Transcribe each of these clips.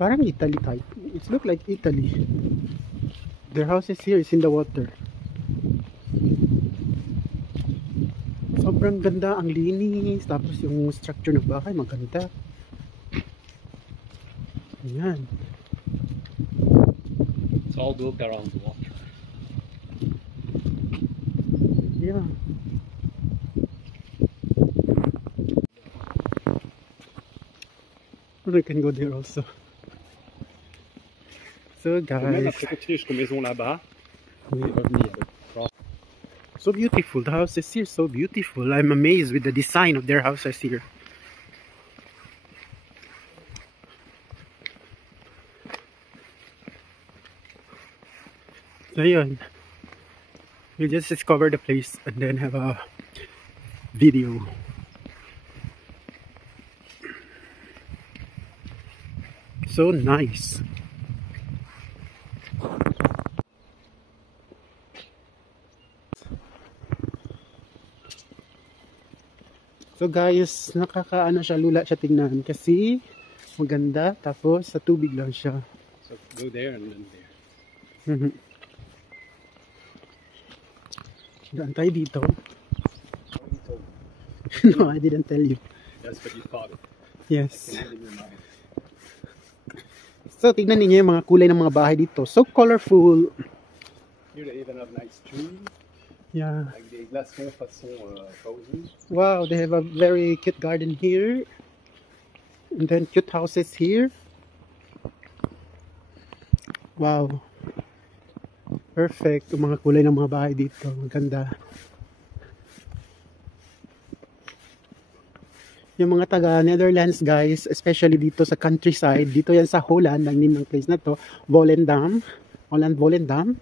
Parang Italy type. It looks like Italy. Their houses here is in the water. Sobrang ganda, ang linis. Tapos yung structure ng bahay, maganda. Ayan. It's all built around the water. Yeah. We can go there also. So guys, so beautiful. The houses here so beautiful. I'm amazed with the design of their houses here. So yun, we'll just discover the place and then have a video. So nice. So guys, nakakaano siya, lula siya tingnan kasi maganda, tapos sa tubig lang siya. So go there and then there. Daan tayo dito. No, I didn't tell you. That's what you thought. Yes. So tignan niyo yung mga kulay ng mga bahay dito. So colorful. Here they even have nice trees. Yeah. Like des glaçons façon frozen. Wow, they have a very cute garden here. And then cute houses here. Wow. Perfect. Yung mga kulay ng mga bahay dito. Maganda. Yung mga taga Netherlands guys, especially dito sa countryside, dito yan sa Holland, ang name ng place na to, Volendam. Volendam.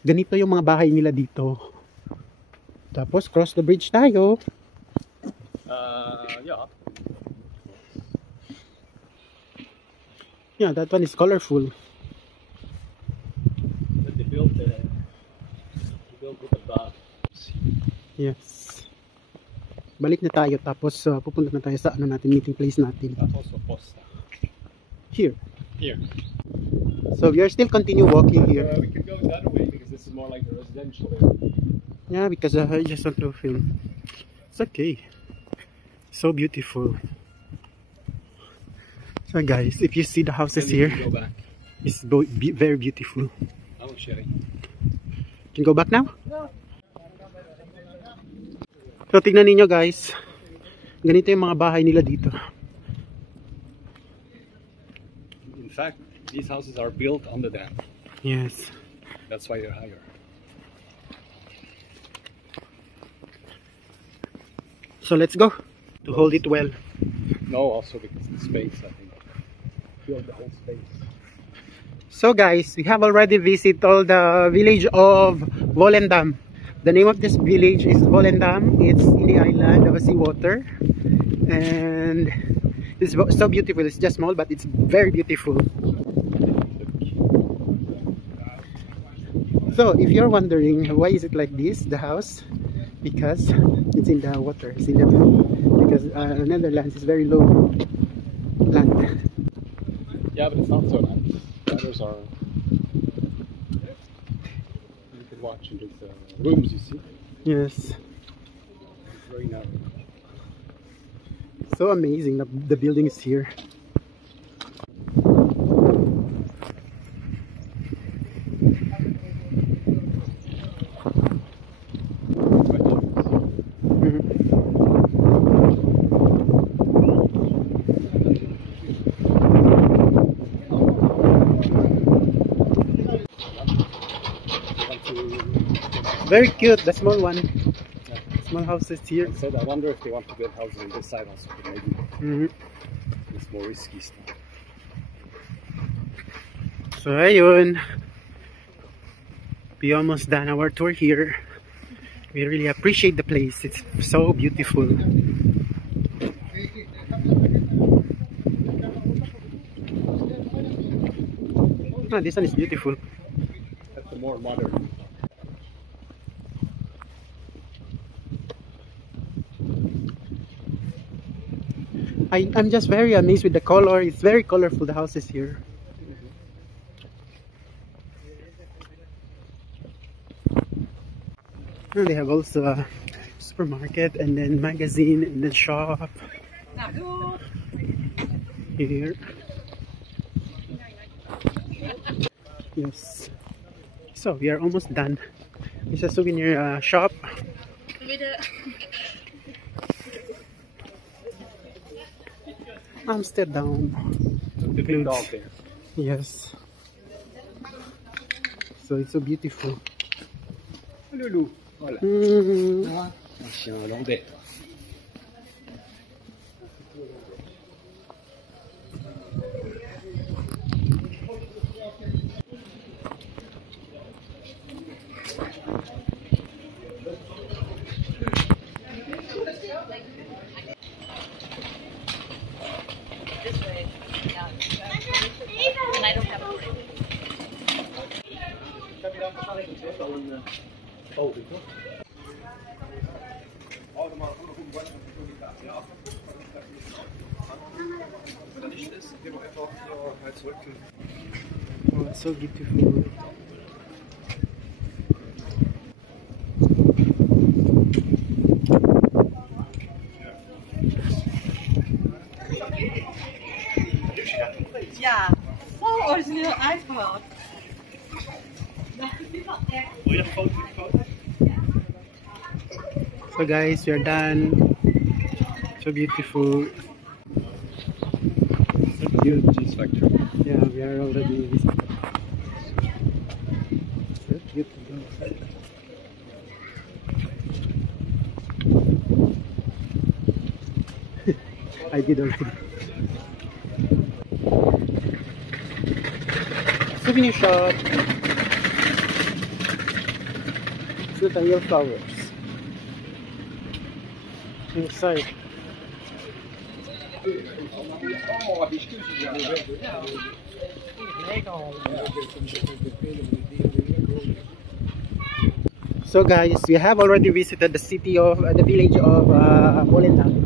Ganito yung mga bahay nila dito. Tapos cross the bridge tayo. Yeah. Yeah, that one is colorful. But they built with a bath. Yes. Balik na tayo tapos pupunta na tayo sa ano natin, meeting place natin. Also posta. Here. Here. So we are still continue walking here. We can go the other way because this is more like the residential area. Yeah, because I just want to film. It's okay. So beautiful. So guys, if you see the houses here, Go back. it's very beautiful. Oh, Sherry. Can go back now? So tingnan niyo guys, ganito yung mga bahay nila dito. In fact, these houses are built on the dam. Yes. That's why they're higher. So let's go to hold it well. No, also because the space, I think. Filled the whole space. So guys, we have already visited all the village of Volendam. The name of this village is Volendam. It's in the island of a seawater. And it's so beautiful. It's just small, but it's very beautiful. So if you're wondering why is it like this, the house, because it's in the water, it's in the because Netherlands is very low land. Yeah, but it's not so nice. Others are. You can watch into the rooms, you see. Yes. It's very narrow. So amazing, the building is here. Very cute, the small one. Yeah. Small houses here. I said, I wonder if they want to build houses on this side also, but maybe it's more risky stuff. So ayun, we almost done our tour here. We really appreciate the place. It's so beautiful. Ah, this one is beautiful. That's the more modern. I'm just very amazed with the color. It's very colorful, the houses here. And they have also a supermarket and then magazine and then shop here. Yes. So we are almost done. It's a souvenir shop. Amsterdam. The big dog there. Yes. So it's so beautiful. Loulou. Voilà. Mm. Un chien hollandais. And I don't have a break. Oh, it's so beautiful. Ja, zo origineel uitgehaald. So guys, we are done. So beautiful. Good cheese factory. Yeah, we are already visiting. So beautiful. I did already. Souvenir shop. So the real flowers. Inside. So guys, we have already visited the city of the village of Volendam.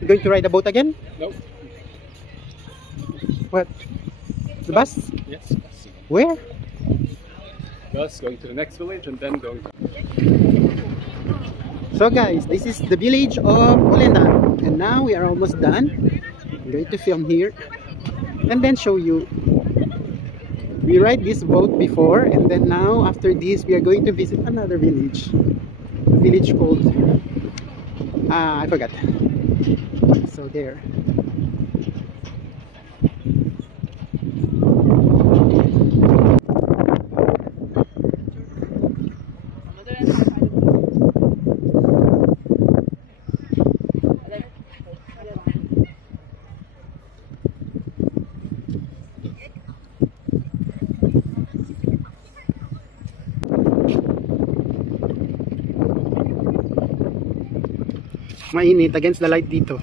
You going to ride the boat again? No. What? The bus? Yes. Where? Bus going to the next village and then going to... So guys, this is the village of Volendam, and now we are almost done. I'm going to film here and then show you. We ride this boat before, and then now after this we are going to visit another village. A village called I forgot. So there. Mainit against the light dito.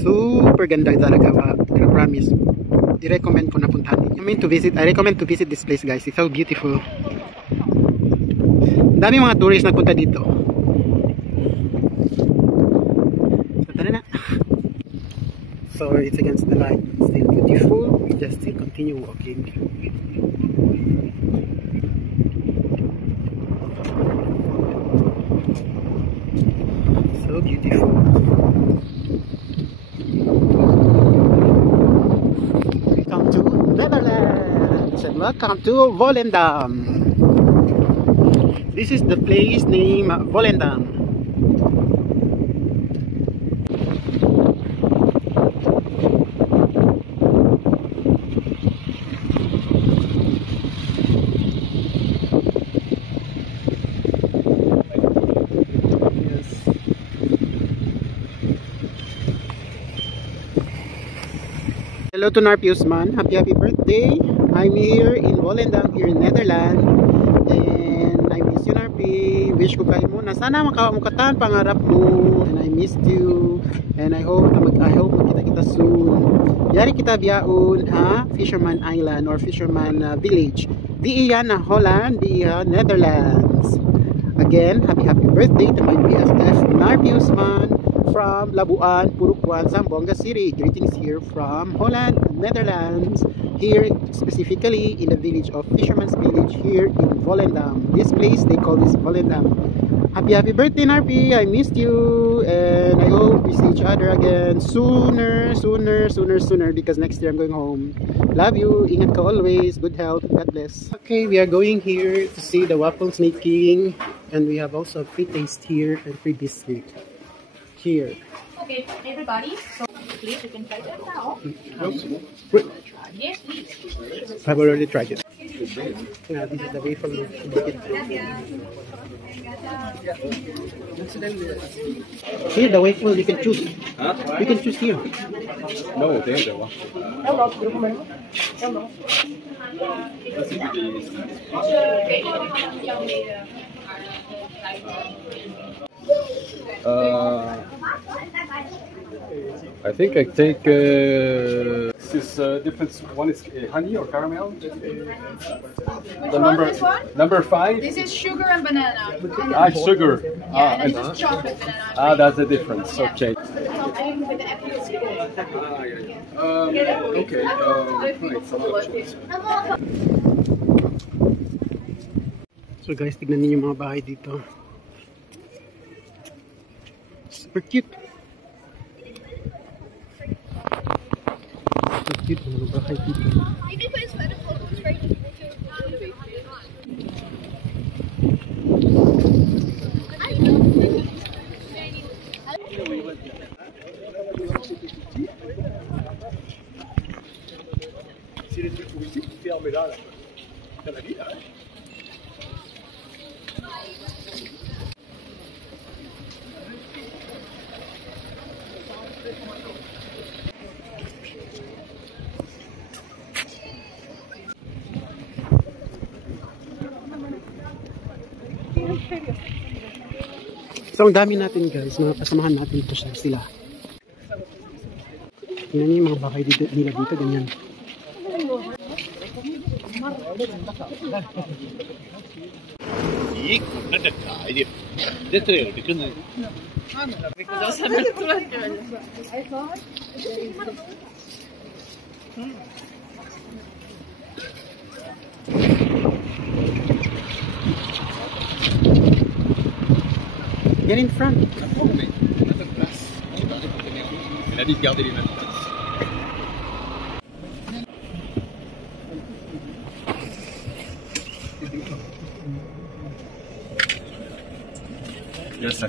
Super ganda talaga, promise. I-recommend ko na puntahan. I recommend to visit this place, guys. It's so beautiful. Dami mga tourists nagpunta dito. So tara na. So it's against the light. It's still beautiful. We just still continue walking. So beautiful. Welcome to Netherlands and welcome to Volendam. This is the place named Volendam. Hello to Narpiusman. Happy birthday. I'm here in Volendam, here in Netherlands. And I miss you, Narpi. Wish ko kayo muna. Sana makatan pangarap mo. And I missed you. And I hope magkita-kita soon. Yari kita biyaon ha? Fisherman Island or Fisherman Village. Di iyan na Holland, di iyan Netherlands. Again, happy birthday to my BFF Narpiusman. from Labuan, Purukwan, Zamboanga City. Greetings here from Holland, Netherlands. Here specifically in the village of Fisherman's Village here in Volendam. This place, they call this Volendam. Happy birthday, Narpi! I missed you, and I hope we see each other again sooner, because next year I'm going home. Love you, ingat ka always, good health, God bless. Okay, we are going here to see the waffles making, and we have also a free taste here and free biscuit here. Okay, everybody. So please, you can try that now. Yes, please. I've already tried it. Yeah, this is the waffle biscuit. Here, the waffle, you can choose. Huh? You can choose here. No, det är inte va? I think I take this is different. One is honey or caramel. The number 5. This is sugar and banana. Sugar. And this is chocolate banana. That's the difference. Okay. With the apple Okay. So guys, tignan niyo yung mga bahay dito. Super cute. Super cute mga bahay dito. You can put his photo photos right here. C'est les trucs touristiques qui ferment là. Dans la ville, hein. So ang dami natin guys, mga kasamahan natin ito sila. Tingnan niyo yung mga bahay dito, nila dito, ganyan. Get in front. Elle a dit de garder les mêmes places. Yes, sir.